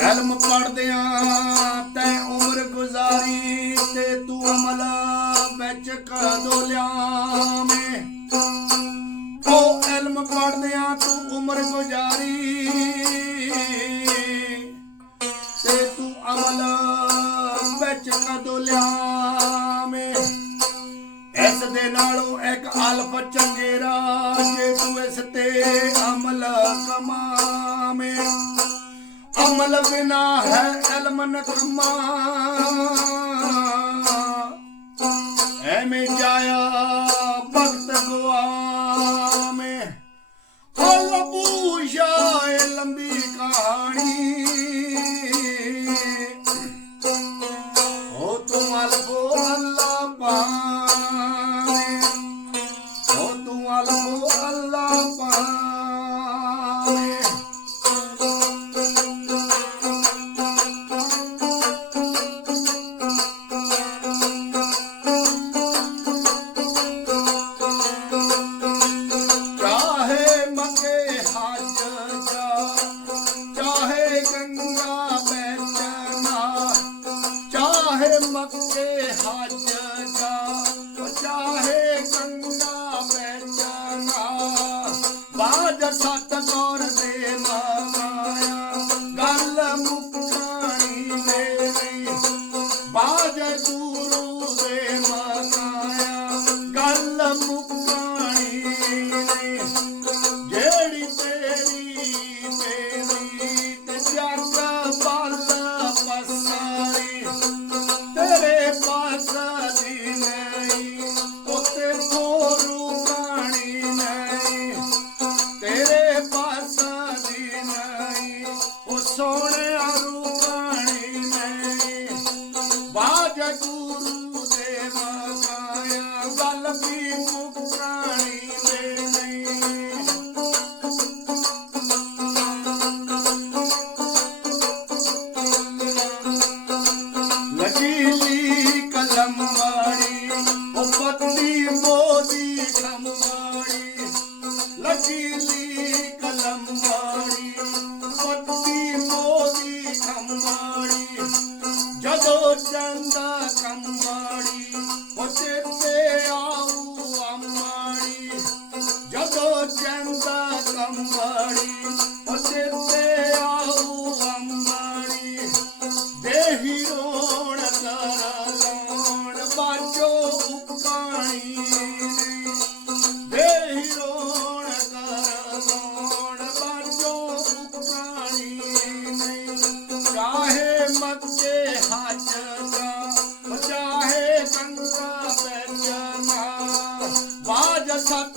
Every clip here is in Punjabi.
ਇਲਮ ਪੜਦਿਆਂ ਤੈ ਉਮਰ ਗੁਜ਼ਾਰੀ ਤੇ ਤੂੰ ਅਮਲ ਵਿੱਚ ਕਦੋਂ ਲਿਆਵੇਂ? ਉਹ ਇਲਮ ਪੜਦਿਆਂ ਤੂੰ ਉਮਰ ਗੁਜ਼ਾਰੀ ਤੇ ਤੂੰ ਅਮਲਾ ਵਿੱਚ ਕਦੋਂ ਲਿਆਵੇਂ? ਇਸ ਦੇ ਨਾਲੋਂ ਇੱਕ ਅਲਫ ਚੰਗੇਰਾ ਅਮਲ ਬਿਨਾ ਹੈ ਅਲਮਨ ਕਰਮਾ Bada Satan, so soleado. चाह सं बज सत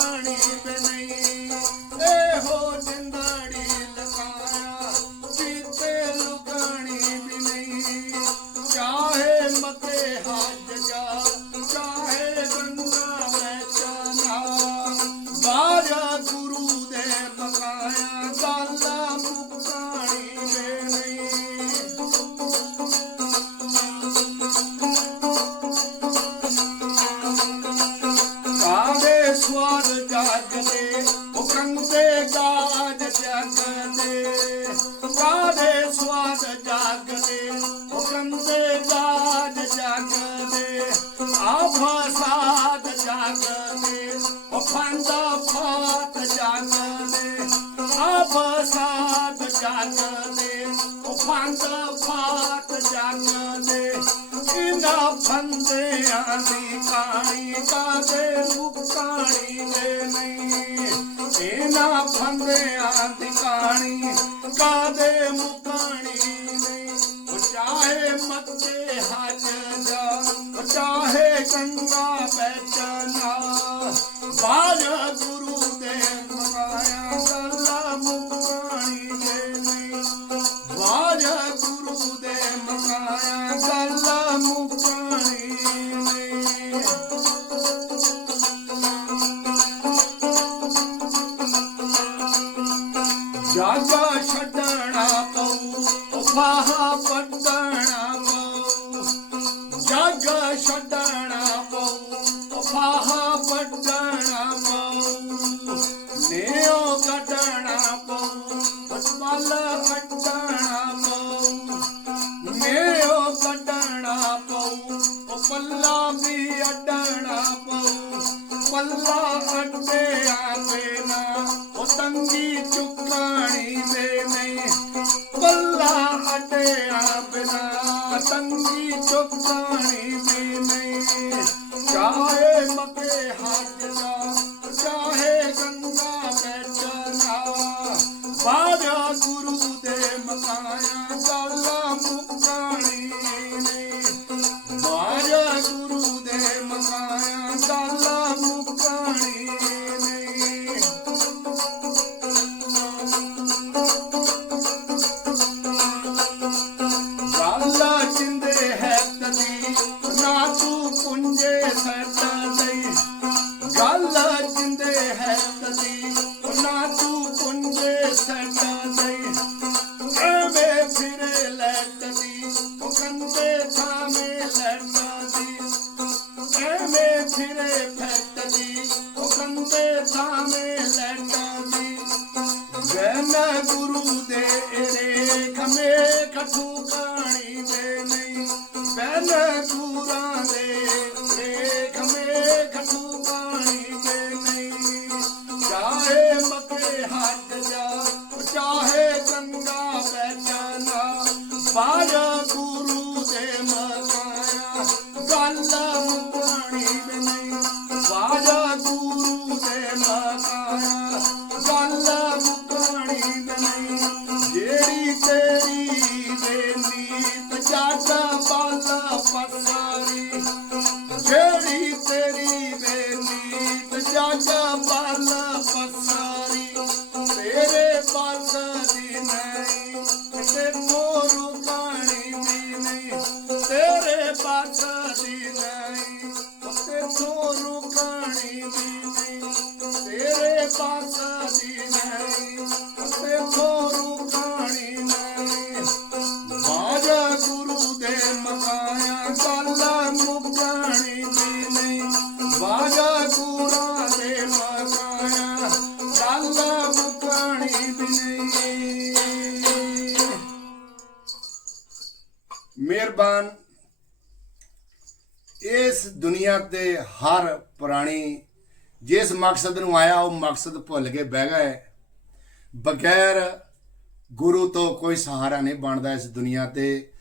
जगले राधे स्वाद जागले उकंदे दाद जागले आभासाद जागले उफांदा फात जागले आभासाद जागले उफांदा फात जागले इंदा फंदे आनी काणी कादे उपकाणी ने नहीं। ਇਹਨਾਂ ਫੰਦਿਆਂ ਦੀ ਕਹਾਣੀ ਕਾਦੇ ਮੁਕਾਣੀ ਨਹੀਂ। ਉਹ ਚਾਹੇ ਮੱਤੇ ਹੱਜ ਜਾ, ਉਹ ਚਾਹੇ ਗੰਗਾ ਬੈਠਣਾ ਬਾਜਾ ਜਾਗਾ ਛੱਡਣਾ ਪਊ ਉਹ ਫਾਹਾ ਪੱਟਣਾ ਪਊ ਨੇਓ ਕੱਢਣਾ ਪਊ ਪਸਮਲ ਕੱਢਣਾ ਪਊ ਨੇਓ ਕੱਢਣਾ ਪਊ ਉਹ ਪੱਲਾ ਵੀ ਅੱਡਣਾ ਪਊ ਪੱਲਾ ਅੱਡਿਆ ਬਿਨਾ, ਉਹ ਤੰਗੀ ਚੁੱਕਣੀ ਦੇ ਨਹੀਂ, ਪੱਲਾ ਅੱਡਿਆ ਬਿਨਾ। ਤੰਗੀ ਚੁੱਕਣੀ ਦੇ ਨਹੀਂ ਚਾਹੇ ਮਕੇ ਹੱਜ ਜਾ ਕਠੂ ਕਾਣੀ ਦੇ ਨਹੀਂ ਬੈਨ ਗੁਰਾਂ ਦੇ ਰੇ ਖਮੇ ਕਠੂ ਕਾਣੀ ਦੇ ਨਹੀਂ। ਚਾਹੇ ਮਕੇ ਹੱਥ ਜਾ, ਚਾਹੇ ਗੰਗਾ ਬੈਠਣਾ ਬਾਜਾ ਗੁਰੂ ਦੇ ਮਕਾਇਆ, ਗੱਲ ਜਿਹੜੀ ਤੇਰੀ ਬੇਨੀ ਤਜਾਗਾ ਬਾਲਾ ਪਸਾਰੀ ਤੇਰੇ ਪਾਸ ਦੀ ਨਹੀਂ ਤੇ ਮੋਰੂ ਕਾਣੀ ਦੀ ਨਹੀਂ ਤੇਰੇ ਪਾਸ ਦੀ ਨਹੀਂ ਮਿਹਰਬਾਨ। ਇਸ ਦੁਨੀਆ ਤੇ ਹਰ ਪ੍ਰਾਣੀ ਜਿਸ ਮਕਸਦ ਨੂੰ ਆਇਆ, ਉਹ ਮਕਸਦ ਭੁੱਲ ਕੇ ਬਹਿ ਗਏ। ਬਗੈਰ ਗੁਰੂ ਤੋਂ ਕੋਈ ਸਹਾਰਾ ਨਹੀਂ ਬਣਦਾ ਇਸ ਦੁਨੀਆ ਤੇ।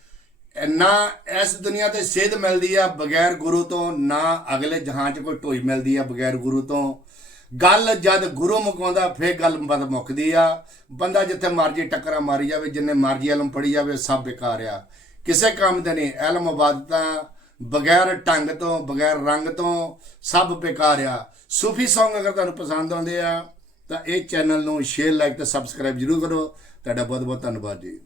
ਨਾ ਇਸ ਦੁਨੀਆ ਤੇ ਸਿੱਧ ਮਿਲਦੀ ਆ, ਬਗੈਰ ਗੁਰੂ ਤੋਂ, ਨਾ ਅਗਲੇ ਜਹਾਨ 'ਚ ਕੋਈ ਢੋਈ ਮਿਲਦੀ ਆ ਬਗੈਰ ਗੁਰੂ ਤੋਂ। ਗੱਲ ਜਦ ਗੁਰੂ ਮੁਕਾਉਂਦਾ, ਫੇਰ ਗੱਲ ਬਦ ਮੁੱਕਦੀ ਆ। ਬੰਦਾ ਜਿੱਥੇ ਮਰਜ਼ੀ ਟੱਕਰਾਂ ਮਾਰੀ ਜਾਵੇ, ਜਿੰਨੇ ਮਰਜ਼ੀ ਇਲਮ ਪੜੀ ਜਾਵੇ, ਸਭ ਬੇਕਾਰ ਆ। ਕਿਸੇ ਕੰਮ ਦੇ ਨਹੀਂ ਇਲਮ ਇਬਾਦਤਾਂ ਬਗੈਰ ਢੰਗ ਤੋਂ, ਬਗੈਰ ਰੰਗ ਤੋਂ ਸਭ ਬੇਕਾਰ ਆ ਸੂਫੀ Song ਅਗਰ ਤੁਹਾਨੂੰ ਪਸੰਦ ਆਉਂਦੇ ਆ, ਤਾਂ ਇਹ ਚੈਨਲ ਨੂੰ ਸ਼ੇਅਰ ਲਾਈਕ ਤੇ ਸਬਸਕ੍ਰਾਈਬ ਜਰੂਰ ਕਰੋ। ਤੁਹਾਡਾ ਬਹੁਤ ਬਹੁਤ ਧੰਨਵਾਦ ਜੀ।